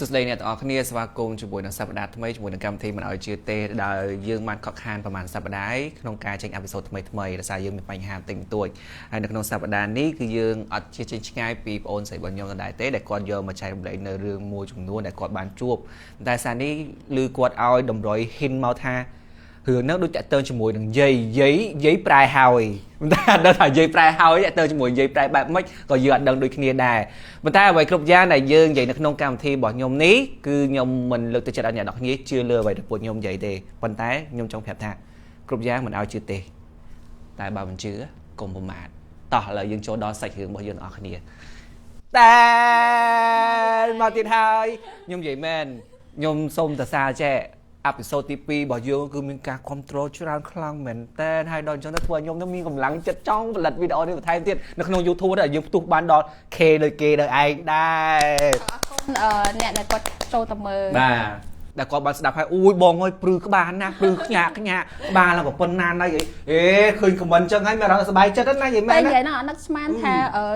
สุดเลยเนี่ยต่อគ្នាស្វាគមន៍ជាមួយនឹងសប្តាហ៍ថ្មីជាមួយនឹងកម្មវិធីមិនឲ្យជឿទេដែលយើងបានខកខានប្រហែលសប្តាហ៍ក្នុងការចេញអេពីសូតថ្មីដោយសារយើងមានបញ្ហាតិចតួចហើយនៅក្នុងសប្តាហ៍នេះគឺយើងអត់ជាចេញឆ្ងាយពីបងអូនស្រីរបស់ខ្ញុំដែរទេដែលគាត់យកមកចែករំលែកនៅរឿងមួយចំនួនដែលគាត់បានជួបតែសារនេះឮគាត់ឲ្យតម្រុយហ៊ិនមកថារឿងហ្នឹងដូចតាក់ទងជាមួយនឹងយាយប្រែហើយតែអត់ដឹងថាយាយប្រែហើយតាក់ទងជាមួយយាយប្រែបែបម៉េចក៏យើងអត់ដឹងដូចគ្នាដែរប៉ុន្តែអ្វីគ្រប់យ៉ាងដែលយើងនិយាយនៅក្នុងកម្មវិធីរបស់ខ្ញុំនេះគឺខ្ញុំមិនលើកទឹកចិត្តឲ្យអ្នកនរគ្នាជឿលើអ្វីដែលពួកខ្ញុំនិយាយទេប៉ុន្តែខ្ញុំចង់ប្រាប់ថាគ្រប់យ៉ាងមិនឲ្យជឿទេតែបើមិនជឿកុំប្រមាទតោះឥឡូវយើងចូលដល់សាច់រឿងរបស់យើងអ្នកនរគ្នាតែមកទៀតហើយខ្ញុំនិយាយមែនខ្ញុំសូមតសារចេះអេពីសូតទី2របស់យើងគឺមានការគ្រប់គ្រងច្រើនខ្លាំងមែនតើហើយដល់អញ្ចឹងទៅធ្វើឲ្យខ្ញុំនឹងមានកម្លាំងចិត្តចង់ផលិតវីដេអូនេះបន្ថែមទៀតនៅក្នុង YouTube ដែលយើងផ្ទុះបានដល់ K ដូចគេដល់ឯងដែរអរគុណអ្នកដែលគាត់ចូលទៅមើលបាទដែលគាត់បានស្ដាប់ហើយអូយបងអើយព្រឺក្បាលណាព្រឺខ្ញាក់ក្បាលឡើងប៉ុណ្ណាណៃអេឃើញខមមិនអញ្ចឹងហើយមានអារម្មណ៍សប្បាយចិត្តណាស់និយាយមែនតែនិយាយហ្នឹងអត់នឹកស្មានថា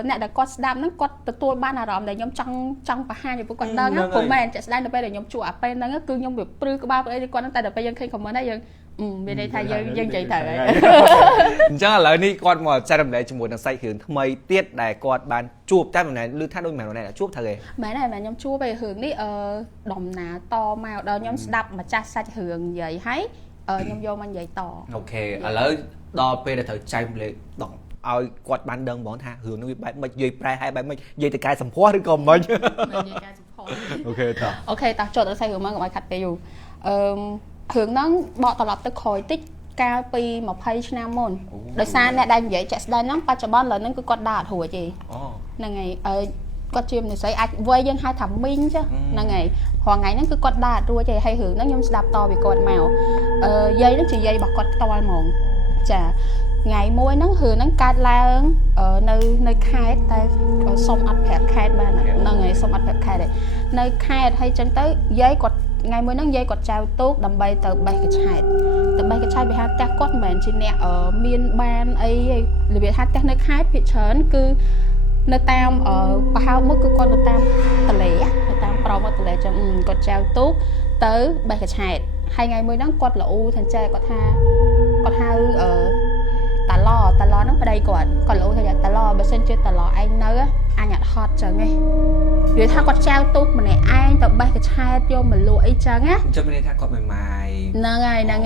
អ្នកដែលគាត់ស្ដាប់ហ្នឹងគាត់ទទួលបានអារម្មណ៍ដែលខ្ញុំចង់បង្ហាញឲ្យពួកគាត់ដឹងណាព្រោះមែនចាក់ស្ដាយទៅពេលដែលខ្ញុំជួបអាពេលហ្នឹងគឺខ្ញុំវាព្រឺក្បាលព្រឺអីគាត់ហ្នឹងតែដល់ពេលយើងឃើញខមមិនហើយយើងមានន័យថាយើងនិយាយទៅហើយអញ្ចឹងឥឡូវនេះគាត់មកចែករំលែកជាមួយនឹងសាច់រឿងថ្មីទៀតដែលគាត់បានជួបតែមិនមែនឮថាដូចមិនមែនជួបត្រូវទេមែនហើយមែនខ្ញុំជួបពេលរឿងនេះដំណើរតមកដល់ខ្ញុំស្ដាប់ម្ចាស់សាច់រឿងនិយាយហើយខ្ញុំយកមកនិយាយតអូខេឥឡូវដល់ពេលដែលត្រូវចែករំលែកដល់ឲ្យគាត់បានដឹងហ្មងថារឿងនេះវាបែបម៉េចនិយាយប្រែហើយបែបម៉េចនិយាយទៅកែសម្ផស្សឬក៏មិននិយាយកែសម្ផស្សអូខេតោះចូលទៅសាច់រឿងមកកុំឲ្យខាត់ពេលយូររឿងហ្នឹងបកត្រឡប់ទៅក្រោយតិចកាលពី20ឆ្នាំមុនដោយសារអ្នកដែលនិយាយចាក់ស្ដែងហ្នឹងបច្ចុប្បន្នឥឡូវហ្នឹងគឺគាត់ដើរអត់រួចទេហ្នឹងហើយគាត់ជាមនុស្សស្រីអាចវ័យយើងហៅថាមីងចឹងហ្នឹងហើយព្រោះថ្ងៃហ្នឹងគឺគាត់ដើរអត់រួចទេហើយរឿងហ្នឹងខ្ញុំស្ដាប់តពីគាត់មកយាយហ្នឹងជាយាយរបស់គាត់ផ្ទាល់ហ្មងចាថ្ងៃមួយហ្នឹងរឿងហ្នឹងកើតឡើងនៅខេត្តតែសុំអត់ប្រាប់ខេត្តបានហ្នឹងហើយសុំអត់ប្រាប់ខេត្តទេនៅខេត្តហើយចឹងទៅយាយគាត់ថ្ងៃមួយហ្នឹងយាយគាត់ចៅទូកដើម្បីទៅបេះកញ្ឆែតវាហាផ្ទះគាត់មិនមែនជាអ្នកមានបានអីរបៀបហាផ្ទះនៅខេត្តភាគច្រើនគឺនៅតាមប្រហោងមុខគឺគាត់នៅតាមតលេនៅតាមប្រមតលេចឹងគាត់ចៅទូកទៅបេះកញ្ឆែតហើយថ្ងៃមួយហ្នឹងគាត់ល្អូថាចេះគាត់ហៅតាឡហ្នឹងប្តីគាត់ល្អូថាតាឡបើសិនជាតាឡឯងនៅអញអត់ហត់ចឹងឯងនិយាយថាគាត់ចៅទូកម្នាក់ឯងទៅបេះកញ្ឆែតយកមកលក់អីចឹងណាចាំមានថាគាត់មិនម៉ាយហ្នឹង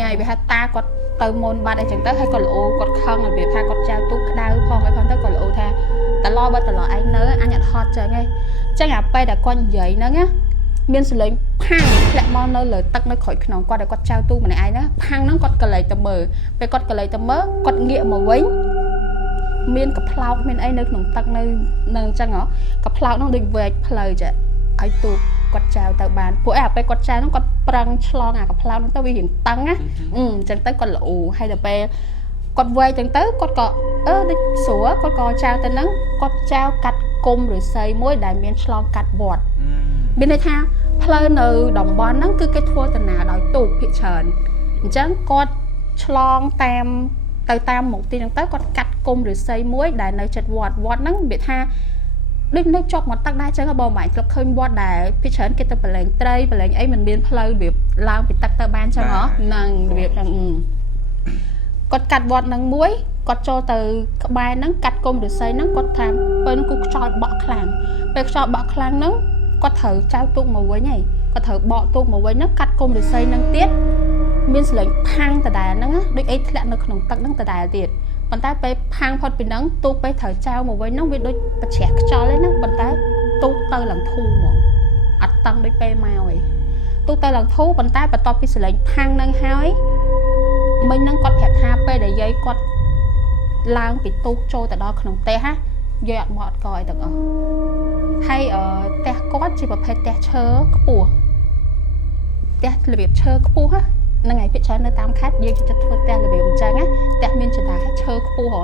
ហើយវាថាតាគាត់ទៅមុនបាត់អីចឹងទៅហើយគាត់ល្អូគាត់ខឹងរបៀបថាគាត់ចៅទូកក្តៅផងអីផងទៅគាត់ល្អូថាតាឡបើតាឡឯងនៅអញអត់ហត់ចឹងឯងចឹងអាពេលដែលគាត់និយាយហ្នឹងណាមានសលេងផាំងធ្លាក់មកនៅលើទឹកនៅក្រោយខ្នងគាត់ដែលគាត់ចៅទូកម្នាក់ឯងណាផាំងហ្នឹងគាត់កលេចទៅមើលពេលគាត់កលេចទៅមើលគាត់ងាកមកវិញមានកផ្លោកមានអីនៅក្នុងទឹកនៅអញ្ចឹងហ៎កផ្លោកហ្នឹងដូចវែកផ្លូវចាឲ្យទូកគាត់ចៅទៅបានពួកអាពេលគាត់ចៅហ្នឹងគាត់ប្រឹងឆ្លងអាកផ្លោកហ្នឹងទៅវារៀងតឹងណាអញ្ចឹងទៅគាត់ល្អូហើយដល់ពេលគាត់វែកចឹងទៅគាត់ក៏ដូចស្រួលគាត់ក៏ចៅទៅហ្នឹងគាត់ចៅកាត់គុំឫស្សីមួយដែលមានឆ្លងកាត់វត្តមានន័យថាផ្លូវនៅតំបន់ហ្នឹងគឺគេធ្វើដំណើរដោយទូកភាគច្រើនអញ្ចឹងគាត់ឆ្លងតាមមុខទីហ្នឹងទៅគាត់កាត់គុំឫស្សីមួយដែលនៅជិតវត្តហ្នឹងវាថាដូចនៅជាប់មាត់ទឹកដែរអញ្ចឹងបងមិនធ្លាប់ឃើញវត្តដែលភាគច្រើនគេទៅប្រឡែងត្រីប្រឡែងអីមិនមានផ្លូវវាឡើងពីទឹកទៅបានអញ្ចឹងហ៎ហ្នឹងរបៀបហ្នឹងគាត់កាត់វត្តហ្នឹងមួយគាត់ចូលទៅក្បែរហ្នឹងកាត់គុំឫស្សីហ្នឹងគាត់ថាពេលហ្នឹងគឺខ្យល់បក់ខ្លាំងពេលខ្យល់បក់ខ្លាំងហ្នឹងគាត់ត្រូវចៅទូកមកវិញហើយគាត់ត្រូវបកទូកមកវិញហ្នឹងកាត់គុំឫស្សីហ្នឹងទៀតមានសលេងផាំងដដែលហ្នឹងដូចអីធ្លាក់នៅក្នុងទឹកហ្នឹងដដែលទៀតប៉ុន្តែពេលផាំងផុតពីហ្នឹងទូកពេលត្រូវចៅមកវិញហ្នឹងវាដូចបច្រាស់ខ្យល់ឯណាប៉ុន្តែទូកទៅឡើងធូរហ្មងអត់តឹងដូចពេលមកឯងទូកទៅឡើងធូរប៉ុន្តែបន្ទាប់ពីសលេងផាំងហ្នឹងហើយមិញហ្នឹងគាត់ប្រាប់ថាពេលដែលយាយគាត់ឡើងពីទូកចូលទៅដល់ក្នុងផ្ទះយាយអត់មកអត់កអីទាំងអស់ហើយផ្ទះគាត់ជាប្រភេទផ្ទះឈើខ្ពស់ផ្ទះរបៀបឈើខ្ពស់ហ្នឹងហើយភាគច្រើននៅតាមខេត្តយើងចិត្តធ្វើផ្ទះរបៀបអញ្ចឹងណាផ្ទះមានចតាឈើខ្ពស់ហ៎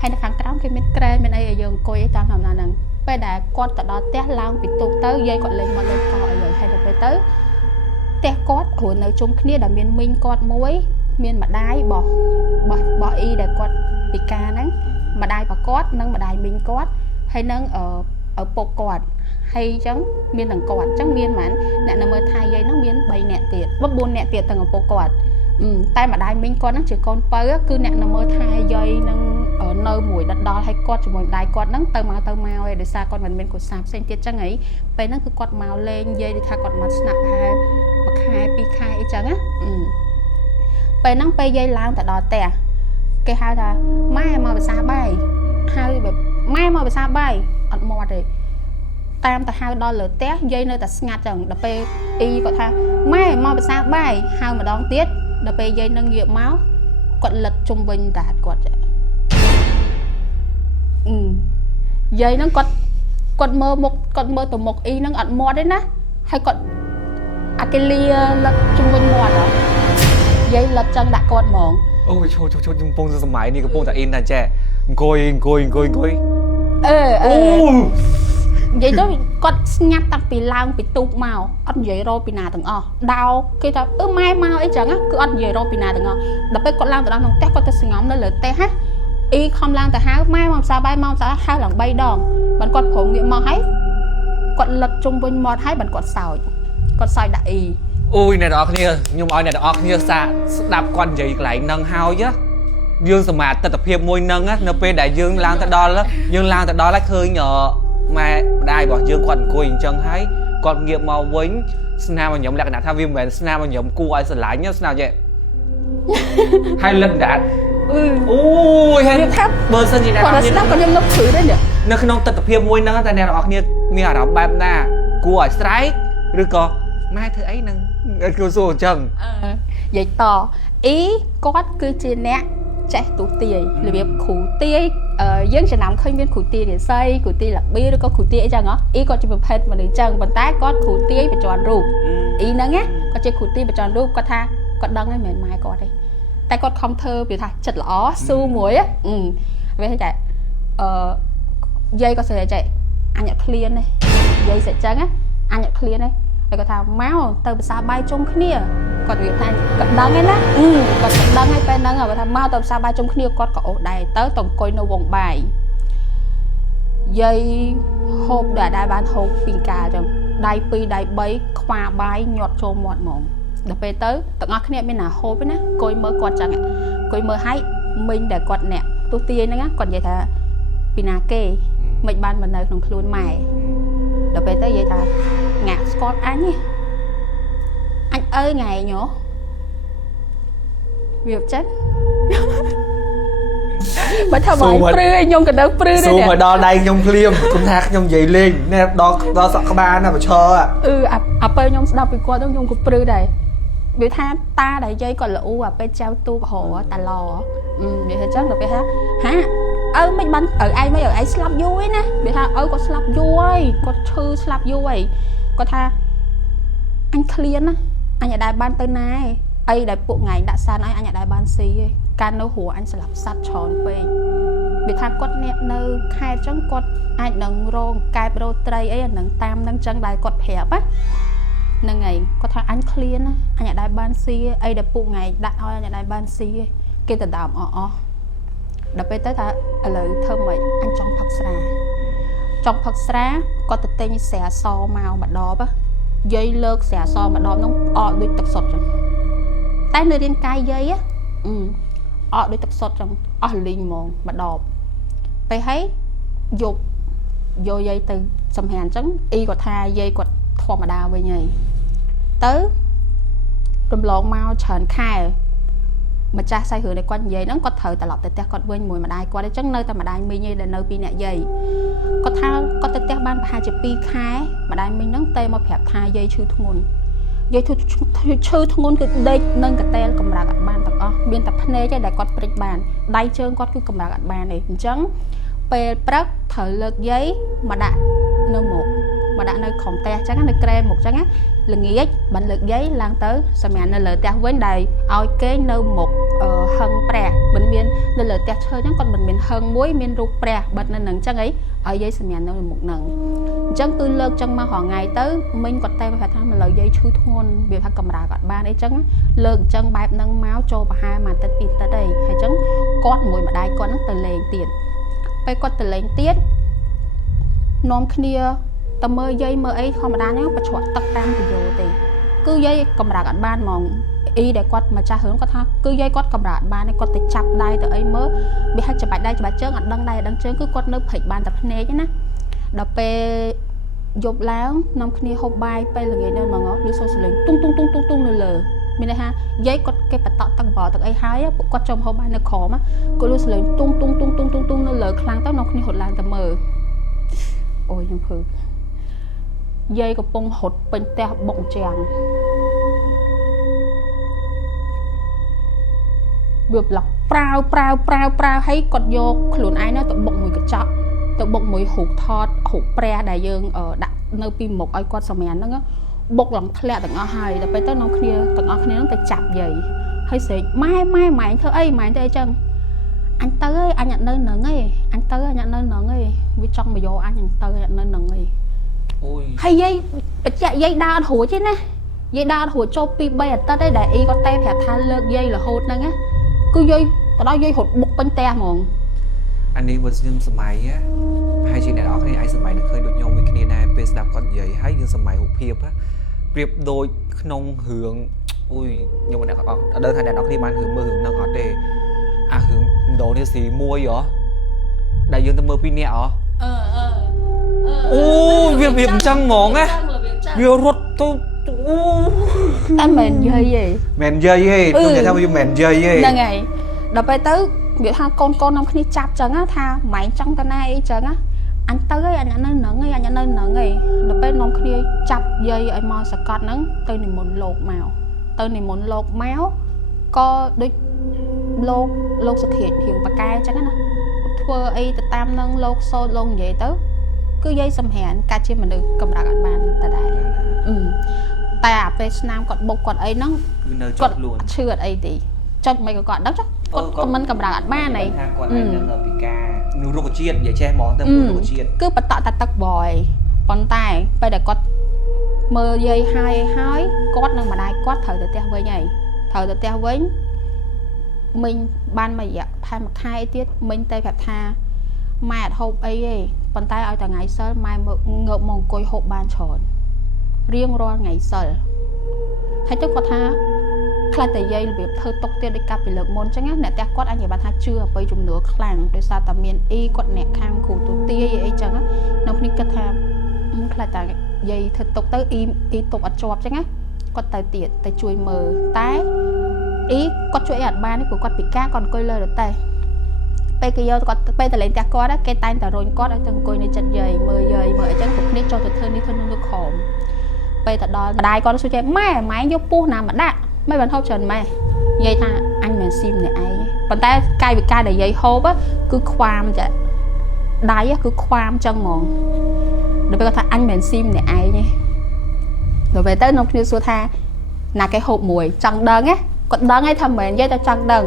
ហើយនៅខាងក្រោមគេមានក្រែមានអីឲ្យយើងអង្គុយអីតាមធម្មតាហ្នឹងពេលដែលគាត់ទៅដល់ផ្ទះឡើងពីទូកទៅយាយគាត់លេងមកលេងកអីហើយដល់ពេលទៅផ្ទះគាត់គ្រាន់នៅជុំគ្នាដែលមានមីងគាត់មួយមានម្ដាយបោះអ៊ីដែលគាត់ពិការហ្នឹងម្ដាយរបស់គាត់និងម្ដាយមីងគាត់ហើយនឹង ở bộ quạt hay chẳng miên đằng quạt chẳng miên mãn nè nó mới thay dây nó miên 3 nẹt tiệt bắp buôn nẹt tiệt tầng ở bộ quạt tay mà đai mình con nó chỉ con pơ cứ nè nó mới thay dây nó ở nơi mùi đặt đo hay quạt chỉ mùi đai quạt nó tơ màu để xa con mình của sạp xanh tiệt chẳng ấy bây nó cứ quạt màu lên dây để thay quạt mặt snap hai bậc hai pi khai ấy chẳng á bây nó bây dây lang tại đò tè cái hai là mai mà bị xa bay haiแบบmai mà bị xa bay ọt mọt rồi tam ta hai đo lửa té dây nơi ta ngạt chẳng đập pe y có tha mai mà bị xa bay hai mà đón tiết đập pe dây nâng nhựa máu quật lật trung bình đạt quật dây nó quật mơ từ một y nó ọt mọt đấy ná hay quật cái lia lật trung bình mọt rồi dây lật chân đã quật mỏng ôi trời pungสมัยนี่ก็pungแต่อินนะแจ้โกยvậy đó con nhặt tặng pì lang pì tụt màu ăn vậy rồi pì nào từng đau cái đó mai mau ấy chẳng á cứ ăn vậy rồi pì nào từng đập cái con lang từ đó nó tét con ta ngắm nó lỡ té hết y không lang từ háo mai mong sao bay mong sao háo lần bay đòn bạn con phổ nghiệm mò hết con lật trung bình mò hết bạn con sỏi đại y ôi này đó kia nhưng mà này đó kia xa đạp con gì lại nâng hao chứ dương sầm mạt tập hiệp môi nâng á np đại dương lang ta đo đó dương lang ta đo lại khơi nhỏ mà đai bỏ dương quần quỳnh chân thấy còn nghiệp màu quýnh nào mà nhóm lạc nạt tham viêm về nào mà nhóm cua ai sợ lái nhá nào vậy hai lần đã ui hay tháp bơ sân gì nào còn em ngốc thử đấy nhỉ nó không tập hiệp môi nâng ta này đó kia mi ở đó bám na cua strike rồi có mai thứ ấy nâng cô số chân vậy to ý có cứ trên nè chạy tụ tiền là việc khủ tia dân sẽ nằm khơi bên khủ tia để xây khủ tia là bia có khủ tia chẳng á ý có chỉ một hết mà để chân bàn tay có khủ tia phải tròn ruột ý nó nghe có chỉ khủ tia phải tròn ruột có tha có đăng ấy mệt mỏi có đây tay con không thơ bị thay chật lỏ su muối á vậy thế chạy dây có sẽ chạy anh nhận clear này dây sẽ trắng á anh nhận clear này để có thao máu từ xa bay trong kia còn việc thay cận đăng ấy đó còn cận đăng hay bên đăng rồi thao máu từ xa bay trong kia con cậu đầy tới tổng coi nó vòng bài dây hộp để đại ban hộp pin cà rồi đại pi đại bấy khoa bay nhọt cho một mỏng đợt về tới tận ngõ kia bên nào hộp ấy nè coi mơ con chẳng coi mơ hay mình để con nè tôi tiền nữa còn vậy thà pina kê mình ban mình nơiក្នុងខ្លួនម៉ែដល់ពេលទៅនិយាយថាងាក់ស្គាល់អញអើថ្ងៃញោវាចិត្តបើថាមកព្រឺឲ្យខ្ញុំក៏នៅព្រឺដែរស៊ូមកដល់ដៃខ្ញុំភ្លាមគុំថាខ្ញុំនិយាយលេងណែដល់សក់ក្បាលណាបើឈរអាពេលខ្ញុំស្ដាប់ពីគាត់ទៅខ្ញុំក៏ព្រឺដែរវាថាតាដែលយាយគាត់ល្អអាពេលចៅទូករតាឡវាថាចឹងដល់ពេលថាហាមិនបានឯងមិនឯងស្លាប់យូរឯណាវាថាគាត់ស្លាប់យូរហើយគាត់ឈឺស្លាប់យូរហើយគាត់ថាអញឃ្លានណាអញអត់ដែលបានទៅណាអីដែលពួកថ្ងៃដាក់សានឲ្យអញអត់ដែលបានស៊ីទេការនៅហួរអញស្លាប់សัตว์ច្រើនពេកវាថាគាត់អ្នកនៅខេត្តចឹងគាត់អាចនឹងរងកែបរោត្រីអីអានឹងតាមនឹងចឹងដែលគាត់ប្រាប់ណាហ្នឹងហើយគាត់ថាអញឃ្លានណាអញអត់ដែលបានស៊ីអីដែលពួកថ្ងៃដាក់ឲ្យអញអត់ដែលបានស៊ីទេគេទៅដើមអស់ដល់ពេលទៅថាឥឡូវធ្វើម៉េចអញចង់ផឹកស្រាគាត់ទៅទិញស្រាសមកម្ដបយាយលើកស្រាសម្ដបនោះអត់ដូចទឹកសុទ្ធចឹងតែនៅរាងកាយយាយអត់ដូចទឹកសុទ្ធចឹងអស់លីងហ្មងម្ដបពេលហើយយកយាយទៅសំហានចឹងអ៊ីគាត់ថាយាយគាត់ធម្មតាវិញហើយទៅរំលងមកច្រើនខែម្ចាស់សាយរឿងដែលគាត់និយាយហ្នឹងគាត់ត្រូវត្រឡប់ទៅផ្ទះគាត់វិញមួយម្ដាយគាត់អញ្ចឹងនៅតែម្ដាយមីងឯងដែលនៅពីអ្នកយាយគាត់ថាគាត់ទៅផ្ទះបានប្រហែលជា2ខែម្ដាយមីងហ្នឹងតែមកប្រាប់ថាយាយឈឺធ្ងន់យាយឈឺធ្ងន់គឺដេកនឹងកតែលកម្រើកអត់បានទាំងអស់មានតែភ្នែកឯងដែលគាត់ព្រិចបានដៃជើងគាត់គឺកម្រើកអត់បានទេអញ្ចឹងពេលព្រឹកត្រូវលើកយាយមកដាក់នៅមុខមកដាក់នៅក្រុមផ្ទះអញ្ចឹងនៅក្រែមុខអញ្ចឹងល្ងាចបានលើកយាយឡើងទៅសម្រាប់នៅលើផ្ទះវិញដែលឲ្យគេនៅមុខហឹងព្រះមិនមាននៅលើផ្ទះឈើអញ្ចឹងគាត់មិនមានហឹងមួយមានរូបព្រះបិទនៅនឹងអញ្ចឹងឲ្យយាយសម្រាប់នៅមុខនឹងអញ្ចឹងគឺលើកចឹងមករាល់ថ្ងៃទៅមិញគាត់តែប្រាប់ថាមកលើយាយឈឺធ្ងន់វាថាកម្រើកអត់បានអីចឹងលើកអញ្ចឹងបែបហ្នឹងមកចូលប្រហែលមួយអាទិត្យពីរអាទិត្យអីហើយអញ្ចឹងគាត់មួយម្ដាយគាត់ហ្នឹងទៅលេងទៀតពេលគាត់ទៅលេងទៀត នាំគ្នាតើមើលយាយមើលអីធម្មតាហ្នឹងបច្ច្រាក់ទឹកតាមគីឡូទេគឺយាយកម្រើកអត់បានហ្មងអ៊ីដែលគាត់ម្ចាស់រឿងគាត់ថាគឺយាយគាត់កម្រើកអត់បានគាត់ទៅចាប់ដៃទៅអីមើលវាហាច់ច្បាច់ដៃច្បាច់ជើងអត់ដឹងដៃអត់ដឹងជើងគឺគាត់នៅព្រិចបានតែភ្នែកណាដល់ពេលយប់ឡើងនាំគ្នាហូបបាយពេលល្ងាចនៅហ្មងឮសូរសលេងទុងទុងនៅលើមានន័យថាយាយគាត់គេបតក់ទឹកបោទឹកអីហើយពួកគាត់ចូលហូបបាយនៅក្រោមគាត់ឮសលេងទុងនៅលើខ្លាំងទៅនាំគ្នាហត់ឡើងទៅមើលអូយខ្ញុំភើយាយកំពុងហត់ពេញផ្ទះបុកចាំងវាប្លុកប្រាវហើយគាត់យកខ្លួនឯងទៅបុកមួយកញ្ចក់ទៅបុកមួយរូបថតរូបព្រះដែលយើងដាក់នៅពីមុខឲ្យគាត់សម្រាប់ហ្នឹងបុកឡើងធ្លាក់ទាំងអស់ហើយដល់ពេលទៅនាំគ្នាទាំងអស់គ្នាហ្នឹងទៅចាប់យាយហើយស្រែកម៉ែធ្វើអីម៉ែទៅអីចឹងអញទៅអើយអញអត់នៅនឹងឯងអញទៅអញអត់នៅនឹងឯងវាចង់មកយកអញទៅអត់នៅនឹងឯងអូយហើយយាយបច្ចៈយាយដើរអត់រួចទេណាយាយដើរអត់រួចចូល2 3អាទិត្យឯងដែលអ៊ីគាត់តែប្រាប់ថាលើកយាយរហូតហ្នឹងណាគឺយាយទៅដល់យាយរត់បុកពេញផ្ទះហ្មងអានេះវាខ្ញុំសម័យហើយជាអ្នកនរគ្នាឯងសម័យនឹងឃើញដូចខ្ញុំមួយគ្នាដែរពេលស្ដាប់គាត់និយាយហើយយើងសម័យរូបភាពប្រៀបដូចក្នុងរឿងអូយខ្ញុំអ្នកអត់ដឹងថាអ្នកនរគ្នាបានរឿងមើលរឿងហ្នឹងអត់ទេអារឿងឥណ្ឌូនេស៊ីមួយហ៎ដែលយើងទៅមើល2នាក់ហ៎អូវាអញ្ចឹងហ្មងណាវារត់ទៅអូតែមិនយាយទេមិនយាយទេខ្ញុំនិយាយថាវាមិនយាយទេហ្នឹងហើយដល់ពេលទៅវាថាកូននាំគ្នាចាប់ចឹងថាម៉ែចង់ទៅណាអីចឹងអញទៅហើយអញនៅនឹងហើយអញនៅនឹងហើយដល់ពេលនាំគ្នាចាប់យាយឲ្យមកសកាត់ហ្នឹងទៅនិមន្តលោកមកក៏ដូចលោកសុខៀតរៀងបកែចឹងណាធ្វើអីទៅតាមនឹងលោកសោតលោកនិយាយទៅគឺយាយសំហានកាត់ជាមនុស្សកម្រើកអត់បានតែដែរតែអាពេលស្នាមគាត់បុកគាត់អីហ្នឹងគឺនៅជាប់ខ្លួនឈឺអត់អីទេចុចមិនក៏គាត់ដឹងចុះគាត់មិនកម្រើកអត់បានអីថាគាត់ឯងនឹងពីការនោះរុក្ខជាតិនិយាយចេះហ្មងទៅរុក្ខជាតិគឺបតក់តែទឹកបយប៉ុន្តែពេលដែលគាត់មើលយាយហើយគាត់នឹងម្ដាយគាត់ត្រូវទៅផ្ទះវិញមិញបានមួយរយៈផែមួយខែទៀតមិញទៅប្រាប់ថាម៉ែអត់ហូបអីទេប៉ុន្តែឲ្យតែថ្ងៃសិលម៉ែងើបមកអង្គុយហូបបានច្រើនរៀងរាល់ថ្ងៃសិលហើយទៅគាត់ថាខ្លះតែយាយរបៀបធ្វើຕົកទៀតដូចកាប់ពីលើកមុនអញ្ចឹងណាអ្នកផ្ទះគាត់អញនិយាយថាជឿអំពីជំនឿខ្លាំងដោយសារតែមានអ៊ីគាត់អ្នកខាងគ្រូទូទាយអីចឹងណានៅគ្នាគិតថាខ្លះតែយាយធ្វើຕົកទៅអ៊ីຕົកអត់ជាប់អញ្ចឹងណាគាត់ទៅទៀតទៅជួយមើលតែអ៊ីគាត់ជួយអីអត់បានទេព្រោះគាត់ពិការគាត់អង្គុយលើរទេះពេលគេយកគាត់ពេលតលេងផ្ទះគាត់គេតែងតែរុញគាត់ឲ្យទៅអង្គុយនៅចិត្តយាយមើលអីចឹងពួកគ្នាចូលទៅធ្វើនេះធ្វើនោះនៅក្រោមពេលទៅដល់ម្ដាយគាត់សួរចេះម៉ែយកពស់ណាមកដាក់មិនបានហូបច្រើនម៉ែនិយាយថាអញមិនស៊ីម្នាក់ឯងប៉ុន្តែកាយវិការដែលយាយហូបគឺខ្វាមចាដៃគឺខ្វាមចឹងហ្មងដល់ពេលគាត់ថាអញមិនស៊ីម្នាក់ឯងទេដល់ពេលទៅនំគ្នាសួរថាណាគេហូបមួយចង់ដឹងណាគាត់ដឹងហើយថាមិនមែននិយាយតែចង់ដឹង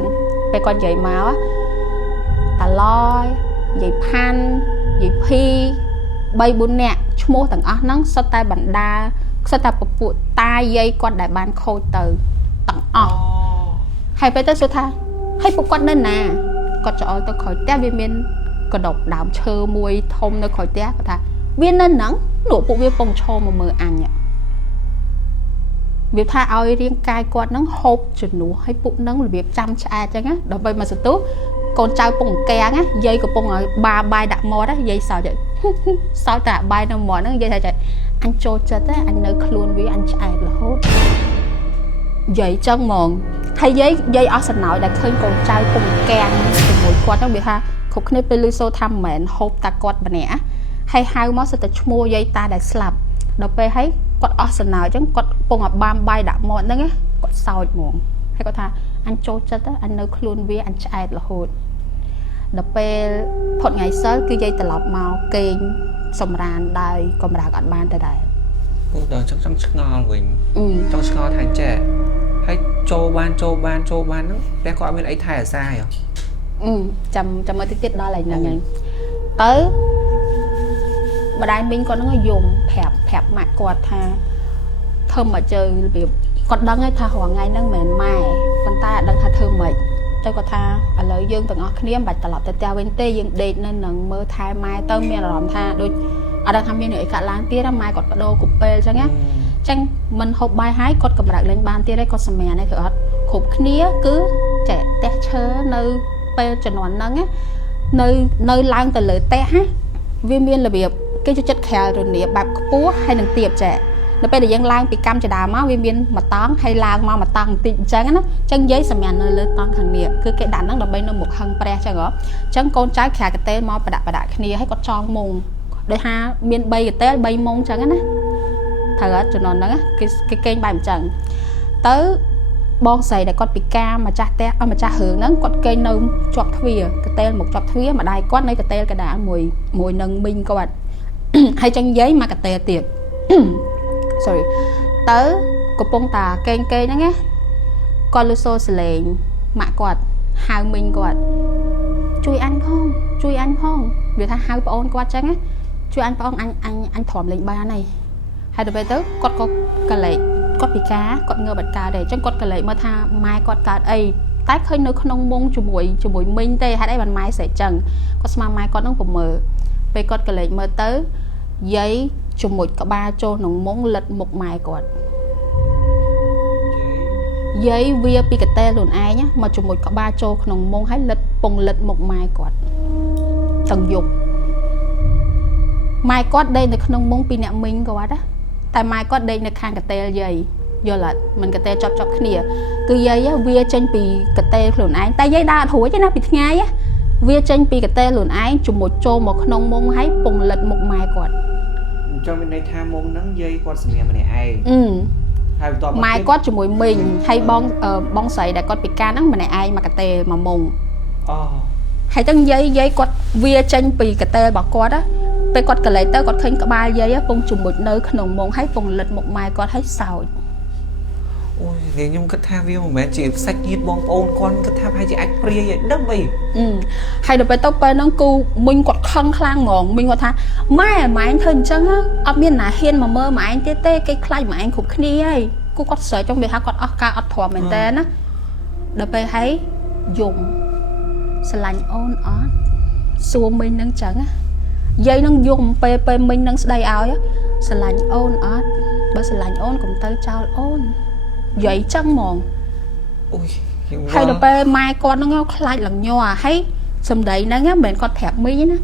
ពេលគាត់និយាយមកតាឡយយាយផាន់យាយភី3 4នាក់ឈ្មោះទាំងអស់ហ្នឹងសុទ្ធតែបណ្ដាសុទ្ធតែពពួកតាយាយគាត់ដែលបានខូចទៅទាំងអស់ហើយពេលទៅសួរថាហើយពួកគាត់នៅណាគាត់ចោលទៅក្រោយផ្ទះវាមានកដុកដើមឈើមួយធំនៅក្រោយផ្ទះគាត់ថាវានៅហ្នឹងលោកពួកវាពងឈរមកមើលអញវាថាឲ្យរាងកាយគាត់ហ្នឹងហូបជំនួសឲ្យពួកហ្នឹងរបៀបចាំឆ្អែតអញ្ចឹងណាដល់ពេលមកសន្ទុះកូនចៅពងកែងណាយាយកំពុងឲ្យបាបាយដាក់មាត់ណាយាយសើចសើចតែបាយនៅមាត់ហ្នឹងយាយថាអញចូលចិត្តទេអញនៅខ្លួនវាអញឆ្អែតរហូតយាយចឹងហ្មងហើយយាយអស់សំណោចដែលឃើញកូនចៅពងកែងជាមួយគាត់ហ្នឹងវាថាគ្រប់គ្នាពេលលឺសូរថាមិនមែនហូបតែគាត់ម្នាក់ហើយហៅមកសិតតែឈ្មោះយាយតាដែលស្លាប់ដល់ពេលហើយគាត់អស់សំណោចអញ្ចឹងគាត់ពងឲ្យបាមបាយដាក់មាត់ហ្នឹងគាត់សើចហ្មងហើយគាត់ថាអញចូលចិត្តអញនៅខ្លួនវាអញឆ្អែតរហូតដល់ពេលផុតថ្ងៃសិលគឺយាយត្រឡប់មកគេងសម្រានដោយកំរើកអត់បានទៅដែរដល់ចង់ឆ្ងល់វិញចង់ឆ្ងល់ថាចេះហើយចូលបានហ្នឹងតែគាត់អត់មានអីថែអាសាយចាំមើលទៀតដល់ហើយហ្នឹងហើយទៅម្ដាយមីងគាត់ហ្នឹងយំប្រាប់ម៉ាក់គាត់ថាធ្វើមកជើរបៀបគាត់ដឹងហើយថារងថ្ងៃហ្នឹងមិនមែនម៉ែប៉ុន្តែអត់ដឹងថាធ្វើម៉េចទៅគាត់ថាឥឡូវយើងទាំងអស់គ្នាមិនបាច់ត្រឡប់ទៅផ្ទះវិញទេយើងដេកនៅនឹងមើលថែម៉ែទៅមានអារម្មណ៍ថាដូច ở đang tham gia cả láng tia ra mai còn đồ cục bê chẳng á chẳng mình hộp bài hái còn cầm đặt lên bàn tia đây còn sầm mè này thở khúc nia cứ trẻ té chớ nơi bê cho nó nắng á nơi lang từ lời té ha viên miên là việc cái cho chất khéo rồi nè bạc búa hay đừng tiệp trẻ nó bây giờ dân lang bị cam cho đà máu viên miên mà tán hay lang mà tăng tiệp trắng á chân giấy sầm mè nơi lên tăng thằng nè cứ cái đạn nó là bên nó một hăng pre cho ngó chân con trái khè cái tên mò bạc bạc kia hay có tròn mùng để ha miên bay cái té bay mông trắng á thở cho nó á cái kênh bài chẳng tới bon xài để con bị cam mà cha té mà cha hưởng nó con cây nông chọt thìa cái tên một chọt thìa mà đai quát này cái tên cái đã mùi nâng minh các bạn hay trang giấy mà cái tên tiệt sorry tới cục bông tà kênh nó nghe con lưu xô lệnh mạ quạt hào minh quạt chui anh không việc tha hào ôn quạt chắc á chui anh phong anh thòm lệnh ba này hay được bây tới con có cái lệnh con bị cá con ngơ bật cá để cho con cái lệnh mà tha mai con cá ấy tái khơi nơi không mông chùi bụi minh tê hay đấy bàn mai sẽ trần con xem mai con nó cũng mở về con cái lệnh mở tới giấy chùi một cả ba trôn nó mông lật một mai quạt giấy vía pi cái tê luôn ai nhá mà chụp một cả ba trôn nó mông hay lật bùng lật một mai quạt tầng dục mai quạt đây là không mông pi nẹo minh quạt đó tại mai quạt đây là khang cái tê giấy do là mình cái tê chọc kia cứ giấy á vía trên pi cái tê luôn ai tay giấy đa thổi chứ nó bị ngay á vía trên pi cái tê luôn ai chụp một trôn một không mông hay bùng lật một mai quạt cho mình đây tham môn nắng dây con sỉ mà này ai mai có cho mỗi mình hay bong sậy để con bị ca nắng mà này ai mà cái tê mà mùng hay tăng dây con vía tranh pì cái tê bỏ qua đó về con cái lấy tới con khinh cả ba dây á bông chùm một nơi khổng mông hay bông lật một mai con thấy sao ôi nếu nhung cất tha view mẹ chỉ sách nhiệt bong ôn con cất tha hay chị ách pria vậy đất vậy hay đượcไปตบไปน้องกูมึงกดคลั่งคลั่งงงมึงกดท่าไม่anh thôi chăng á ở miền nào hiên mà mơ mà anh tê cái khay mà anh khục khni ấyกูกดsợ trong việc hátกดca ọt thò mình tên á đượcไปthấy dùng sành ôn ót xua mình nâng chăng á dây nâng dùng pe mình nâng đầy áo á sành ôn ót bởi sành ôn cũng tới trao ôn vậy chăng mòn hay được pe mai con nó ngao khai lần nhòa hay sầm đấy nó nghe mình con thẹp mỹ nó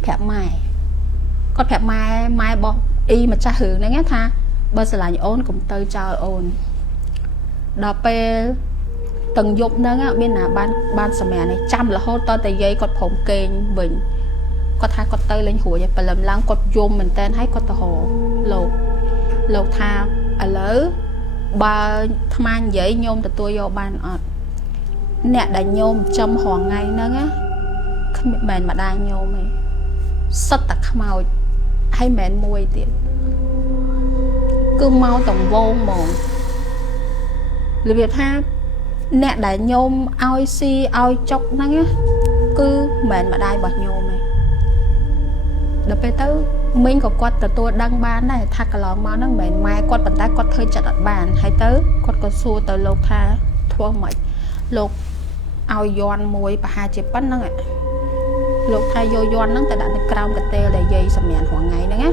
thẹp mai bọn y mà cha hưởng nó nghe tha bởi sành ôn cũng tới trao ôn đó pe từng dục nó nghe bên nào ban sầm mè này chăm là hốt to tại dây con phồng kênh bình con tha con tơi lên hủa vậy làm lăng con zoom mình tên hay con tờ hồ lột tha ở lỡ ba tham ăn dễ nhôm từ tôi vô ban nè đã nhôm trong hoàng ngày nữa á mền mà đang nhôm này sắt tặc màu hay mền mùi tiền cứ mau tổng vô mồm là việc ha nè đã nhôm ao xi ao chọc nó á cứ mền mà đai bật nhôm này được bây tới mình có quạt từ tôi đăng bán này thà cả lon máu nó mền mai quạt bàn tay quạt hơi chặt đặt bàn hay tới quạt có xua từ lục tha thua mày lục ao giòn mùi và hai chiếc bánh nó ạ lục thay vô giòn nó tại đặt cái cào cái tê để dây sầm mèn khoảng ngày đó á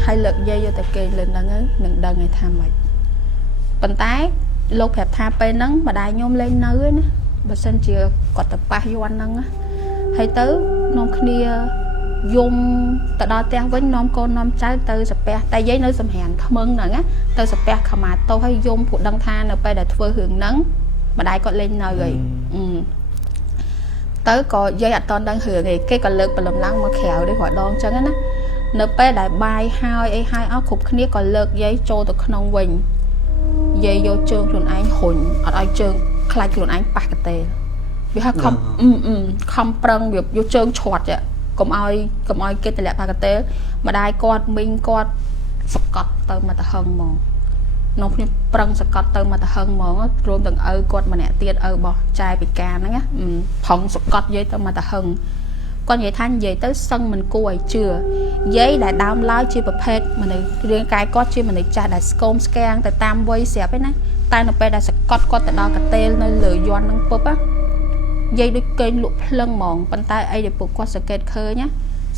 hai lực dây vô tại kề lên đằng ấy đừng đằng ngày tham mày bàn tay lục hẹp tha pe nắng mà đai nhôm lên nơi nữa bà sen chia quạt tập ba giòn nắng á hay tới non kia dùng tại đó theo với non con non trái từ sập pe tay giấy nơi sầm hèn không ưng nữa á từ sập pe khăm mà tôi hay dùng phụ đăng tha nữa pe để phơi hưởng nắng mà đai con lên nơi rồi tới có dây ạ toàn đang hưởng thì cái còn lực và làm lăng mà khéo để hỏi đón cho nó nợ pe đại bài hai áo khục kia còn lực giấy trôi từ non quỳnh dây vô trường luôn anh hồn ở đây trường khai luôn anh bạc cái tê vì không prăng việc vô trường chọt vậy cũng ai cái tê lẹ bạc cái tê mà đai con mình con sọc cọt từ mà ta hơn mòn nó cũng prăng sọc cọt từ mà ta hơn mòn rồi từng con mà nè tiệt bỏ chai bị ca nó nhá phòng sọc cọt dây từ mà ta hơn con vậy thanh về tới sân mình cùi chưa giấy đã đam lái chưa bập hết mà này riêng cái có chưa mà này cha đã scom scan tại tam quay xẹp ấy nè tay nó pe đã sọc cọt con tại đó cái tên nơi lưỡi giòn năng pop á dây đôi kênh lụp lưng mòn bàn tay ấy để buộc qua sợi khơi nhá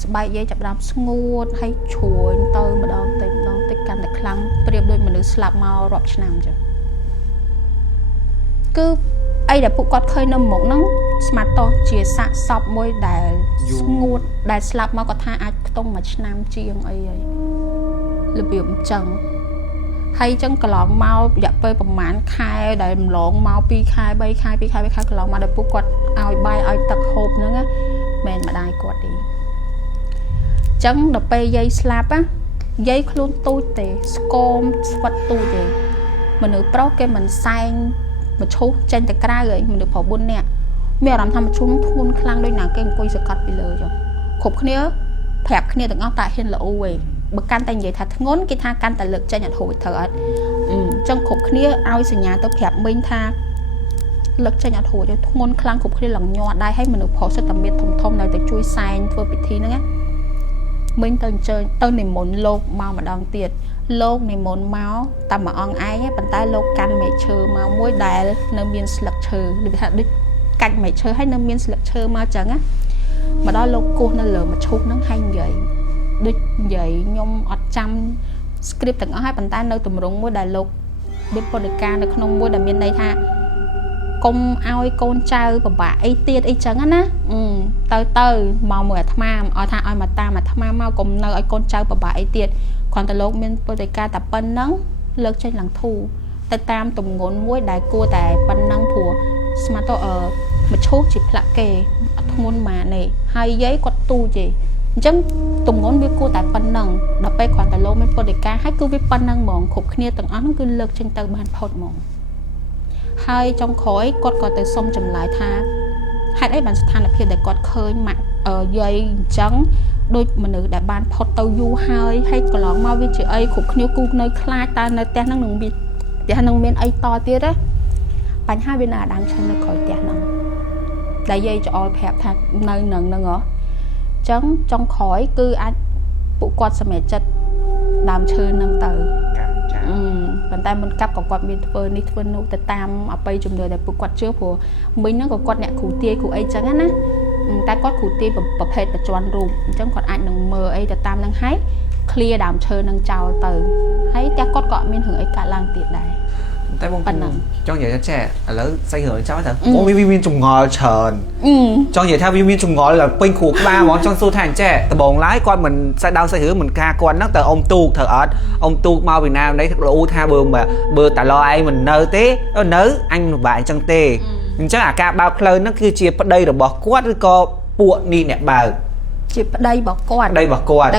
ស្បែកយាយចាប់ដើមស្ងួតហើយជ្រួញទៅម្ដងតិចកាន់តែខ្លាំងប្រៀបដូចមនុស្សស្លាប់មករាប់ឆ្នាំចឹងគឺអីដែលពួកគាត់ឃើញនៅមុខហ្នឹងស្មាត់តោះជាសាកសពមួយដែលស្ងួតដែលស្លាប់មកគាត់ថាអាចខ្ទង់មួយឆ្នាំជាងអីហើយរបៀបអញ្ចឹងហើយអញ្ចឹងកន្លងមករយៈពេលប្រហែលខែដែលម្លងមក2ខែ3ខែ2ខែ3ខែកន្លងមកដល់ពួកគាត់ឲ្យបាយឲ្យទឹកហូបហ្នឹងណាមិនម្ដាយគាត់ទេអញ្ចឹងដល់ពេលយាយស្លាប់ណាយាយខ្លួនទូចទេស្គមស្វិតទូចទេមនុស្សប្រុសគេមិនសែងមកឈូសចេញទៅក្រៅហើយមនុស្សប្រុស4នាក់មានអារម្មណ៍ថាមកឈុំធ្ងន់ខ្លាំងដូចណាគេអង្គុយសកាត់ពីលើចឹងគ្រប់គ្នាប្រាប់គ្នាទាំងអស់តែហ៊ានល្អឯងបើកាន់តែនិយាយថាធ្ងន់គេថាកាន់តែលើកចេញអត់ហូចត្រូវអត់អញ្ចឹងគ្រប់គ្នាឲ្យសញ្ញាទៅប្រាប់មីងថាលើកចេញអត់ហូចធ្ងន់ខ្លាំងគ្រប់គ្នាឡើងញ័រដែរហើយមនុស្សប្រុសសិតតែមានធំនៅទៅជួយសែងធ្វើពិធីហ្នឹងណាមីងទៅអញ្ជើញទៅនិមន្តលោកមកម្ដងទៀតលោកនិមន្តមកតែមួយអង្គឯងប៉ុន្តែលោកកាន់មែកឈើមកមួយដែលនៅមានស្លឹកឈើនិយាយថាដូចកាច់មែកឈើហើយនៅមានស្លឹកឈើមកចឹងណាមកដល់លោកគោះនៅលើមកឈប់ហ្នឹងហើយនិយាយដូចនិយាយខ្ញុំអត់ចាំ script ទាំងអស់ហើយប៉ុន្តែនៅទម្រង់មួយដែលលោកដូចពុទ្ធិកានៅក្នុងមួយដែលមានន័យថាកុំឲ្យកូនចៅពិបាកអីទៀតអីចឹងណាទៅមកមួយអាត្មាឲ្យថាឲ្យមកតាមអាត្មាមកកុំនៅឲ្យកូនចៅពិបាកអីទៀតគ្រាន់តែលោកមានពុទ្ធិកាតែប៉ុណ្ណឹងលើកចេញឡើងធូរទៅតាមទម្ងន់មួយដែលគួរតែប៉ុណ្ណឹងព្រោះស្មាតមកឈូសជាផ្លាក់គេអត់ធ្ងន់ម៉ានេះហើយយាយគាត់ទូជទេអញ្ចឹងទម្ងន់វាគួរតែប៉ុណ្ណឹងដល់ពេលគ្រាន់តែលោកមានពុទ្ធិកាហើយគឺវាប៉ុណ្ណឹងហ្មងគ្រប់គ្នាទាំងអស់ហ្នឹងគឺលើកចេញទៅបានផុតហ្មងហើយចុងក្រោយគាត់ក៏ទៅសុំចម្លើយថាហេតុអីបានស្ថានភាពដែលគាត់ឃើញម៉ាក់យាយអញ្ចឹងដូចមនុស្សដែលបានផុតទៅយូរហើយកន្លងមកវាជាអីគ្រប់គ្នាគូនៅខ្លាចតើនៅផ្ទះហ្នឹងនឹងមានផ្ទះហ្នឹងមានអីតទៀតទេបញ្ហាវានៅអាដើមឈើនៅក្រោយផ្ទះហ្នឹងដែលយាយច្អល់ប្រាប់ថានៅនឹងហ្នឹងហ៎អញ្ចឹងចុងក្រោយគឺអាចពួកគាត់សម្រេចចិត្តដើមឈើហ្នឹងទៅប៉ុន្តែមុនកាប់ក៏គាត់មានធ្វើនេះធ្វើនោះទៅតាមអបិយជំនឿដែលពួកគាត់ជឿព្រោះមិញហ្នឹងក៏គាត់អ្នកគ្រូទាយគ្រូអីចឹងណាតែគាត់គ្រូទាយប្រភេទបច្ចុប្បន្នរូបអញ្ចឹងគាត់អាចនឹងមើលអីទៅតាមហ្នឹងហើយ clear ដើមឈើនឹងចោលទៅហើយតែគាត់ក៏អត់មានរឿងអីកើតឡើងទៀតដែរតែបងចង់និយាយថាឥឡូវស្អីរឿងចោលទៅបងវាមានចម្ងល់ច្រើនចង់និយាយថាវាមានចម្ងល់ឡើងពេញគ្រូក្បាលហ្មងចង់សួរថាអញ្ចេះដំបងឡើយគាត់មិនស្ដាប់ស្អីរឿងមិនការគាត់ហ្នឹងទៅអ៊ំទូកត្រូវអត់អ៊ំទូកមកពីណានេះលោកថាបើតាឡឯងមិននៅទេនៅអញមិនបាក់អញ្ចឹងទេអញ្ចឹងអាការបើកផ្លូវហ្នឹងគឺជាប្តីរបស់គាត់ឬក៏ពួកនេះអ្នកបើកជាប្តីរបស់គាត់តែ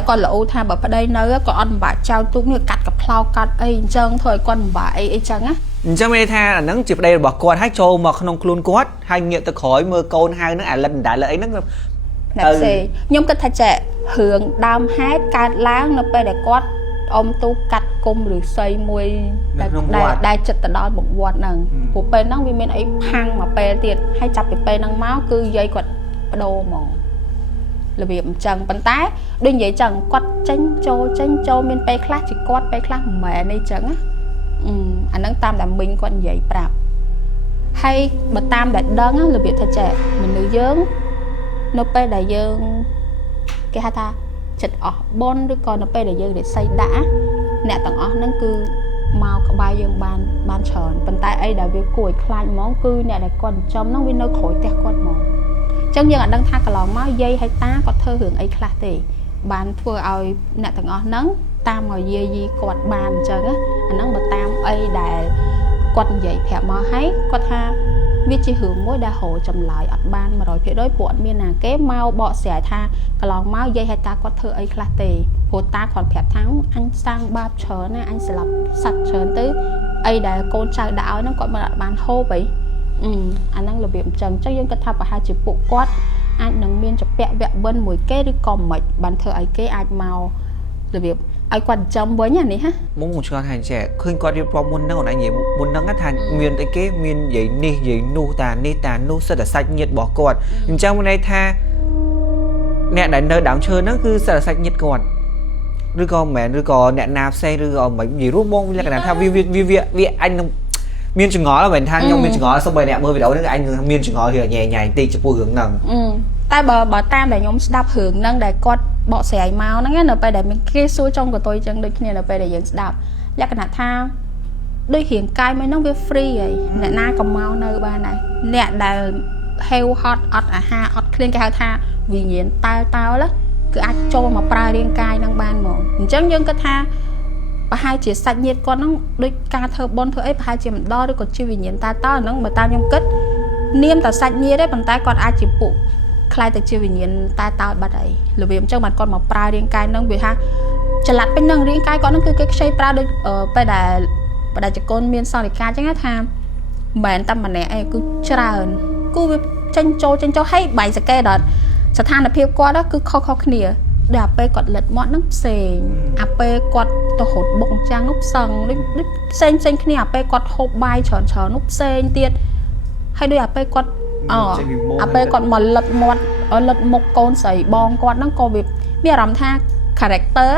គាត់លោថាបើប្តីនៅក៏អត់ពិបាកចោលទូកនេះកាត់កផ្លោកកាត់អីអញ្ចឹងធ្វើឲ្យគាត់ពិបាកអីចឹងណាអញ្ចឹងមានថាអាហ្នឹងជាប្តីរបស់គាត់ហើយចូលមកក្នុងខ្លួនគាត់ហើយងាកទៅក្រោយមើលកូនហៅហ្នឹងអាលិនដែលអីហ្នឹងអ្នកផ្សេងខ្ញុំគិតថាចេះរឿងដើមហេតុកើតឡើងនៅពេលដែលគាត់អ៊ំទូកាត់គុំឬស័យមួយដែលចិត្តទៅដល់បង្វត្តហ្នឹងព្រោះពេលហ្នឹងវាមានអីផាំងមកពេលទៀតហើយចាប់ពីពេលហ្នឹងមកគឺយាយគាត់បដូរហ្មងរបៀបអញ្ចឹងប៉ុន្តែដូចនិយាយចឹងគាត់ចេញចូលមានពេលខ្លះជាគាត់ពេលខ្លះមិនមែនអីចឹងណាអាហ្នឹងតាមតែមីងគាត់និយាយប្រាប់ហើយបើតាមដែលដឹងរបៀបថាចេះមនុស្សយើងនៅពេលដែលយើងគេហៅថាចិត្តអស់បនឬក៏នៅពេលដែលយើងរិស័យដាក់អ្នកទាំងអស់ហ្នឹងគឺមកក្បែរយើងបានច្រើនប៉ុន្តែអីដែលវាគួរឲ្យខ្លាចហ្មងគឺអ្នកដែលគាត់ចំហ្នឹងវានៅក្រោយផ្ទះគាត់ហ្មងចឹងយើងអត់ដឹងថាកន្លងមកយាយហើយតាគាត់ធ្វើរឿងអីខ្លះទេបានធ្វើឲ្យអ្នកទាំងអស់ហ្នឹងតាមឲ្យយាយគាត់បានអញ្ចឹងអាហ្នឹងបើតាមអីដែលគាត់និយាយប្រាប់មកហើយគាត់ថាវាជារឿងមួយដែលរកចម្លើយអត់បាន 100% ព្រោះអត់មានណាគេមកបកស្រាយថាកន្លងមកយាយហើយតាគាត់ធ្វើអីខ្លះទេព្រោះតាគាត់ប្រាប់ថាអញសាងបាបច្រើនណាអញស្លាប់សត្វច្រើនទៅអីដែលកូនចៅដាក់ឲ្យហ្នឹងគាត់មិនបានហូបអីអាហ្នឹងរបៀបអញ្ចឹងយើងគិតថាប្រហែលជាពួកគាត់អាចនឹងមានចពាក់វគ្គបិណ្ឌមួយគេឬក៏មិនបានធ្វើឲ្យគេអាចមករបៀបឲ្យគាត់ចំវិញអានេះហ៎មកឆ្ងល់ថាអញ្ចឹងឃើញគាត់រៀបរាប់មុនហ្នឹងអូនឯងនិយាយមុនហ្នឹងថាមានអីគេមាននិយាយនេះនិយាយនោះតានេះតានោះសិតតែសាច់ញាតិរបស់គាត់អញ្ចឹងមានន័យថាអ្នកដែលនៅដើមឈើហ្នឹងគឺសិតតែសាច់ញាតិគាត់ឬក៏មិនមែនឬក៏អ្នកណាផ្សេងឬក៏មិននិយាយរួមបងលក្ខណៈថាវាអញនឹងមានចងល់មែនថាខ្ញុំមានចងល់សូម្បីអ្នកមើលវីដេអូហ្នឹងអញមានចងល់វាញ៉ៃបន្តិចចំពោះរឿងហ្នឹង តែបើតាមដែលខ្ញុំស្ដាប់រឿងហ្នឹងដែលគាត់បកស្រាយមកហ្នឹងនៅពេលដែលមានគេសួរចុងកតុយចឹងដូចគ្នានៅពេលដែលយើងស្ដាប់លក្ខណៈថាដូចរាងកាយមួយហ្នឹងវា free ហើយអ្នកណាក៏មកនៅបានដែរអ្នកដែលហេវហត់អត់អាហារអត់ឃ្លានគេហៅថាវិញ្ញាណតើគឺអាចចូលមកប្រើរាងកាយហ្នឹងបានហ្មងអញ្ចឹងយើងគិតថាប្រហែលជាសាច់ញាតិគាត់ហ្នឹងដូចការធ្វើបុណ្យធ្វើអីប្រហែលជាម្ដងឬក៏ជាវិញ្ញាណតើហ្នឹងបើតាមខ្ញុំគិតនាមតែសាច់ញាតិទេប៉ុន្តែគាត់អាចជាពួកខ្លាយទៅជាវិញ្ញាណតើបាត់អីរបៀបអញ្ចឹងបានគាត់មកប្រើរាងកាយហ្នឹងវាថាចល័តពេញហ្នឹងរាងកាយគាត់ហ្នឹងគឺគេខ្ចីប្រើដូចពេលដែលបដិជគុណមានសន្និកាអញ្ចឹងថាមិនមែនតែម្នាក់ឯងគឺច្រើនគឺវាចេញចូលឲ្យបាយសកេដល់ស្ថានភាពគាត់គឺខុសគ្នាដែលអាពេលគាត់លិតមាត់ហ្នឹងផ្សេងអាពេលគាត់ទៅរត់បុកអញ្ចឹងនោះផ្សឹងដូចផ្សេងគ្នាអាពេលគាត់ហូបបាយច្រើននោះផ្សេងទៀតហើយដូចអាពេលគាត់អាពេលគាត់មកលិតមាត់លិតមុខកូនស្រីបងគាត់ហ្នឹងក៏វាមានអារម្មណ៍ថា character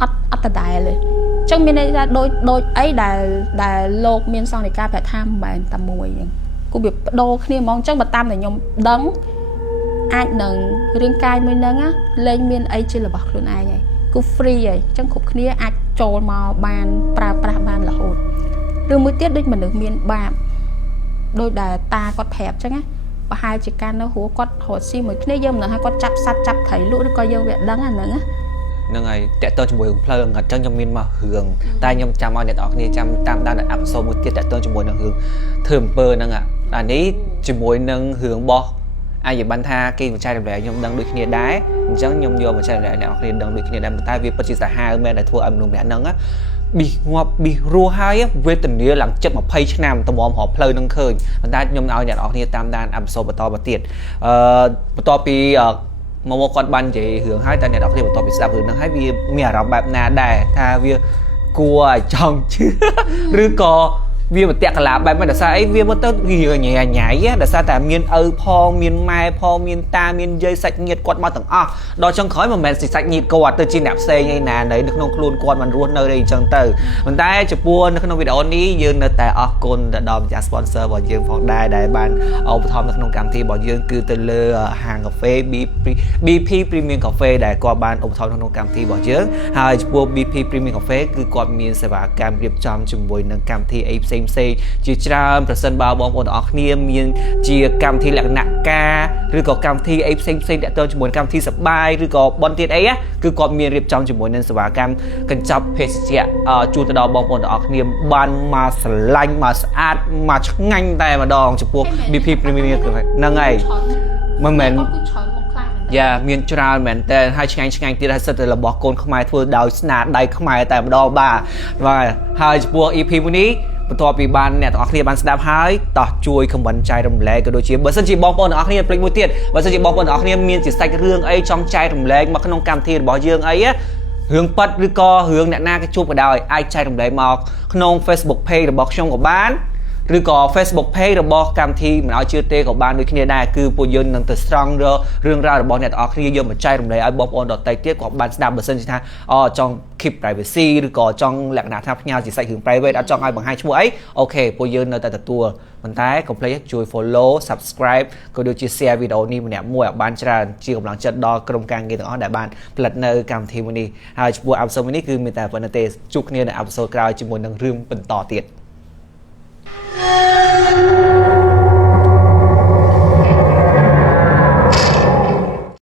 អត់ដដែលទេអញ្ចឹងមានន័យថាដូចអីដែលលោកមានសង្ឃនិកាប្រាប់ថាមិនមែនតែមួយអញ្ចឹងគឺវាបដូរគ្នាហ្មងអញ្ចឹងបើតាមតែខ្ញុំដឹងអាចនឹងរាងកាយមួយហ្នឹងលែងមានអីជារបស់ខ្លួនឯងហើយគឺ free ហើយអញ្ចឹងគ្រប់គ្នាអាចចូលមកបានប្រើប្រាស់បានរហូតឬមួយទៀតដូចមនុស្សមានបាបដោយដែលតាគាត់ប្រាប់អញ្ចឹងណាប្រហែលជាការនៅហួរគាត់រត់ស៊ីមួយគ្នាយើងមិនដឹងថាគាត់ចាប់សัตว์ចាប់ត្រីលក់ឬក៏យើងវាដឹងអាហ្នឹងណាហ្នឹងហើយតើតើជាមួយរឿងផ្លូវអញ្ចឹងខ្ញុំមានមករឿងតែខ្ញុំចាំឲ្យអ្នកនរគ្នាចាំតាមដានអេពីសូតមួយទៀតតើតើជាមួយនឹងរឿងធ្វើអំពើហ្នឹងអានេះជាមួយនឹងរឿងបោះអាយបានថាគេបញ្ចែករំលែកខ្ញុំដឹងដូចគ្នាដែរអញ្ចឹងខ្ញុំយកបញ្ចែករំលែកអ្នកនរគ្នាដឹងដូចគ្នាដែរតែវាពិតជាសាហាវមែនដែលធ្វើឲ្យមនុស្សម្នាក់ហ្នឹងប៊ីងាប់ប៊ីរស់ហើយវេទនាឡើងចិត្ត20ឆ្នាំតម្រាំរកផ្លូវនឹងឃើញប៉ុន្តែខ្ញុំឲ្យអ្នកនរគ្នាតាមដានអេពីសូតបន្តមកទៀតបន្ទាប់ពីមកគាត់បាននិយាយរឿងហើយតែអ្នកនរគ្នាបន្ទាប់ពីស្ដាប់រឿងហ្នឹងហើយវាមានអារម្មណ៍បែបណាដែរថាវាគួរឲ្យចង់ជឿឬក៏វាបតិកលាបែបមិនដោយសារអីវាមើលទៅវាញ៉ៃដោយសារតែមានឪផងមានម៉ែផងមានតាមានយាយសាច់ញាតិគាត់មកទាំងអស់ដល់ចុងក្រោយមិនមែនសាច់ញាតិគាត់ទៅជាអ្នកផ្សេងឯណានៅក្នុងខ្លួនគាត់មិនរស់នៅទេអញ្ចឹងទៅប៉ុន្តែចំពោះនៅក្នុងវីដេអូនេះយើងនៅតែអរគុណទៅដល់ម្ចាស់ sponsor របស់យើងផងដែរដែលបានឧបត្ថម្ភនៅក្នុងកម្មវិធីរបស់យើងគឺទៅលើហាងកាហ្វេ BP Premium Cafe ដែលគាត់បានឧបត្ថម្ភក្នុងកម្មវិធីរបស់យើងហើយចំពោះ BP Premium Cafe គឺគាត់មានសេវាកម្មរៀបចំជាមួយនឹងកម្មវិធីអីផ្សេងជាច្រើនប្រសិនបើបងប្អូនទាំងអស់គ្នាមានជាកម្មវិធីលក្ខណៈការឬក៏កម្មវិធីអីផ្សេងតាក់ទងជាមួយកម្មវិធីសប្បាយឬក៏បនទៀតអីគឺគាត់មានរៀបចំជាមួយនឹងសេវាកម្មកញ្ចប់ភេសជ្ជៈជូនទៅដល់បងប្អូនទាំងអស់គ្នាបានមកស្រឡាញ់មកស្អាតមកឆ្ងាញ់តែម្ដងចំពោះ BP Premium ហ្នឹងហើយមិនមែនយ៉ាមានច្រើនមែនតើហើយឆ្ងាញ់ទៀតហើយសិតតែរបស់កូនខ្មែរធ្វើដោយស្នាដៃខ្មែរតែម្ដងបាទហើយចំពោះ EP មួយនេះបន្ទាប់ពីបានអ្នកទាំងអស់គ្នាបានស្ដាប់ហើយតោះជួយ comment ចែករំលែកក៏ដូចជាបើសិនជាបងប្អូនទាំងអស់គ្នាភ្លេចមួយទៀតបើសិនជាបងប្អូនទាំងអស់គ្នាមានជាសាច់រឿងអីចង់ចែករំលែកមកក្នុងកម្មវិធីរបស់យើងអីរឿងប៉ັດឬក៏រឿងអ្នកណាគេជួបក៏ដោយអាចចែករំលែកមកក្នុង Facebook page របស់ខ្ញុំក៏បានឬក៏ Facebook page របស់កម្មវិធីមិនឲ្យជឿទេក៏បានដូចគ្នាដែរគឺពួកយើងនឹងទៅស្រង់រឿងរ៉ាវរបស់អ្នកទាំងអស់គ្នាយកមកចែករំលែកឲ្យបងប្អូនដទៃទៀតក៏បានស្ដាប់បើសិនជាថាចង់ keep privacy ឬក៏ចង់លក្ខណៈថាផ្ញើជាសាច់រឿង private អត់ចង់ឲ្យបង្ហាញឈ្មោះអីអូខេពួកយើងនៅតែទទួលប៉ុន្តែកុំភ្លេចជួយ follow subscribe ក៏ដូចជា share វីដេអូនេះម្នាក់មួយឲ្យបានច្រើនជាកម្លាំងចិត្តដល់ក្រុមការងារទាំងអស់ដែលបានផលិតនៅកម្មវិធីមួយនេះហើយចំពោះ episode នេះគឺមានតែប៉ុណ្្នឹងទេជួបគ្នានៅ episode ក្រោយជាមួយនឹងរឿងបន្តទៀត